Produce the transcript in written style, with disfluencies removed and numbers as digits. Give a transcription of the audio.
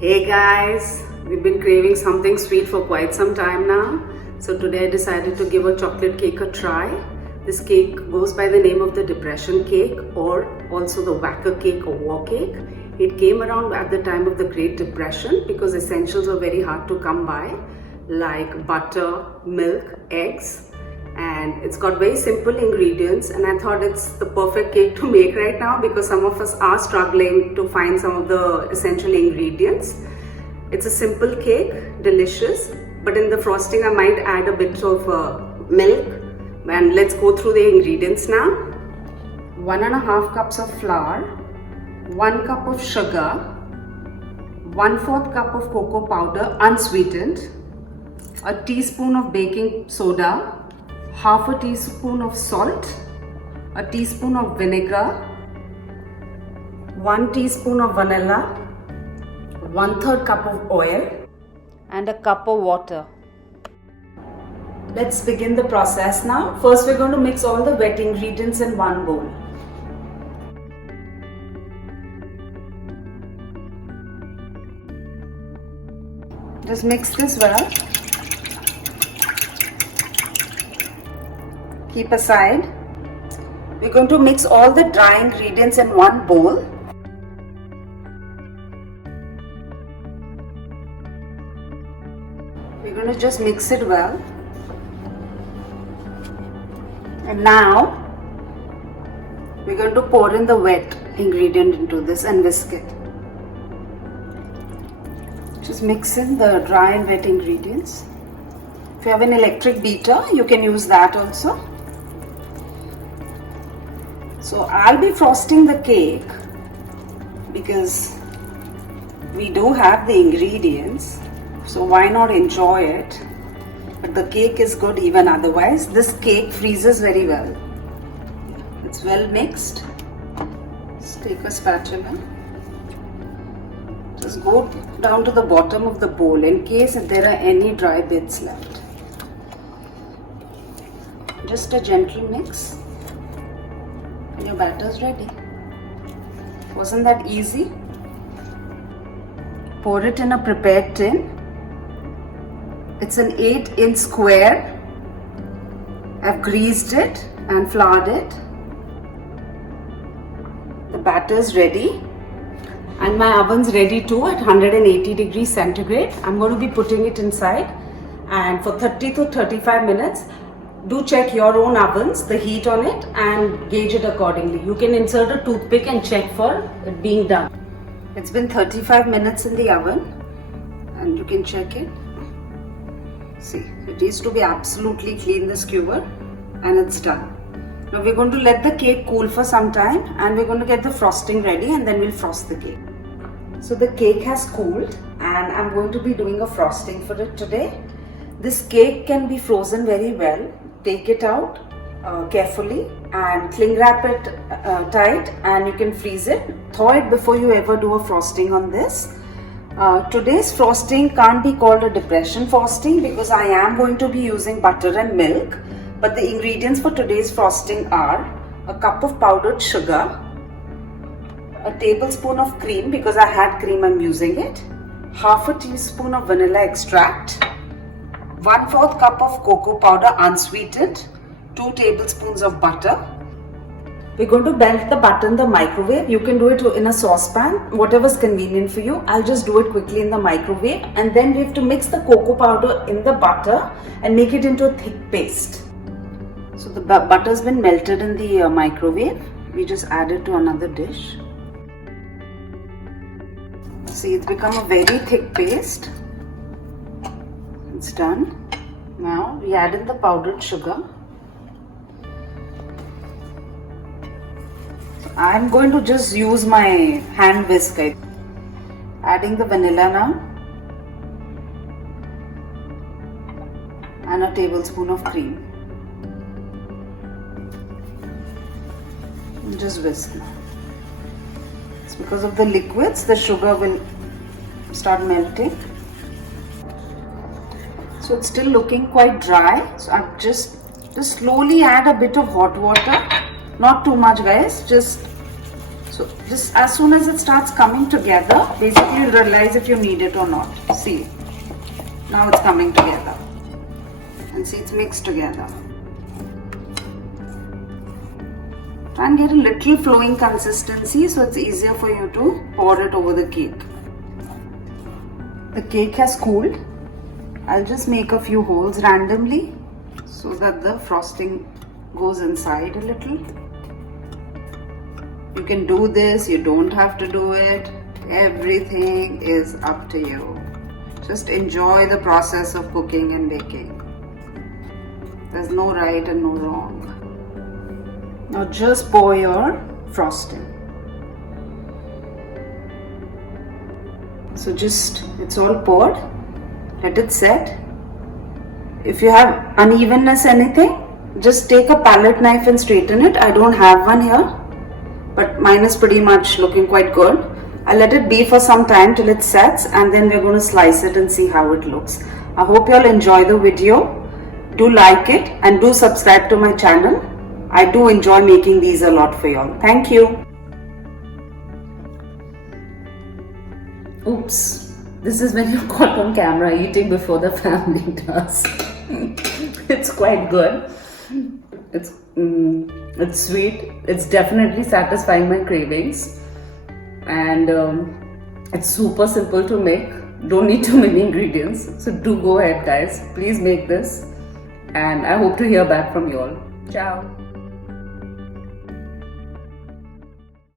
Hey guys, we've been craving something sweet for quite some time now. So today I decided to give a chocolate cake a try. This cake goes by the name of the depression cake or also the whacker cake or war cake. It came around at the time of the Great Depression because essentials were very hard to come by, like butter, milk, eggs. And it's got very simple ingredients, and I thought it's the perfect cake to make right now because some of us are struggling to find some of the essential ingredients. It's a simple cake, delicious, but in the frosting I might add a bit of milk. And let's go through the ingredients now. 1.5 cups of flour, 1 cup of sugar, 1/4 cup of cocoa powder unsweetened, a teaspoon of baking soda, half a teaspoon of salt, a teaspoon of vinegar, 1 teaspoon of vanilla, 1/3 cup of oil, and a cup of water. Let's begin the process now. First, we're going to mix all the wet ingredients in one bowl. Just mix this well. Keep aside. We're going to mix all the dry ingredients in one bowl. We're going to just mix it well. And now we're going to pour in the wet ingredient into this and whisk it. Just mix in the dry and wet ingredients. If you have an electric beater, you can use that also. So I'll be frosting the cake because we do have the ingredients, so why not enjoy it? But the cake is good even otherwise. This cake freezes very well. It's well mixed. Just take a spatula. Just go down to the bottom of the bowl in case if there are any dry bits left. Just a gentle mix. And your batter's ready. Wasn't that easy? Pour it in a prepared tin. It's an 8-inch square. I've greased it and floured it. The batter's ready. And my oven's ready too at 180 degrees centigrade. I'm going to be putting it inside, and for 30 to 35 minutes. Do check your own ovens, the heat on it, and gauge it accordingly. You can insert a toothpick and check for it being done. It's been 35 minutes in the oven and you can check it. See, it needs to be absolutely clean, the skewer, and it's done. Now we're going to let the cake cool for some time and we're going to get the frosting ready and then we'll frost the cake. So the cake has cooled and I'm going to be doing a frosting for it today. This cake can be frozen very well. Take it out carefully and cling wrap it tight, and you can freeze it. Thaw it before you ever do a frosting on this. Today's frosting can't be called a depression frosting because I am going to be using butter and milk, but the ingredients for today's frosting are a cup of powdered sugar, a tablespoon of cream because I had cream, I'm using it, half a teaspoon of vanilla extract, 1/4 cup of cocoa powder unsweetened, 2 tablespoons of butter. We're going to melt the butter in the microwave. You can do it in a saucepan, whatever's convenient for you. I'll just do it quickly in the microwave, and then we have to mix the cocoa powder in the butter and make it into a thick paste. So the butter's been melted in the microwave. We just add it to another dish. See, it's become a very thick paste. It's done. Now we add in the powdered sugar. So I'm going to just use my hand whisk. Adding the vanilla now and a tablespoon of cream. And just whisk now. It's because of the liquids, the sugar will start melting. So it's still looking quite dry, so I've just slowly add a bit of hot water, not too much guys, just So just as soon as it starts coming together, basically you'll realize if you need it or not. See, now it's coming together. And see, it's mixed together. Try and get a little flowing consistency so it's easier for you to pour it over the cake. The cake has cooled. I'll just make a few holes randomly so that the frosting goes inside a little. You can do this, you don't have to do it. Everything is up to you. Just enjoy the process of cooking and baking. There's no right and no wrong. Now just pour your frosting. So just, it's all poured. Let it set. If you have unevenness anything, just take a palette knife and straighten it. I don't have one here, but mine is pretty much looking quite good. I'll let it be for some time till it sets, and then we're going to slice it and see how it looks. I hope you all enjoy the video. Do like it and do subscribe to my channel. I do enjoy making these a lot for you all. Thank you. Oops. This is when you're caught on camera eating before the family does. It's quite good. It's sweet. It's definitely satisfying my cravings. And it's super simple to make. Don't need too many ingredients. So do go ahead, guys. Please make this. And I hope to hear back from you all. Ciao.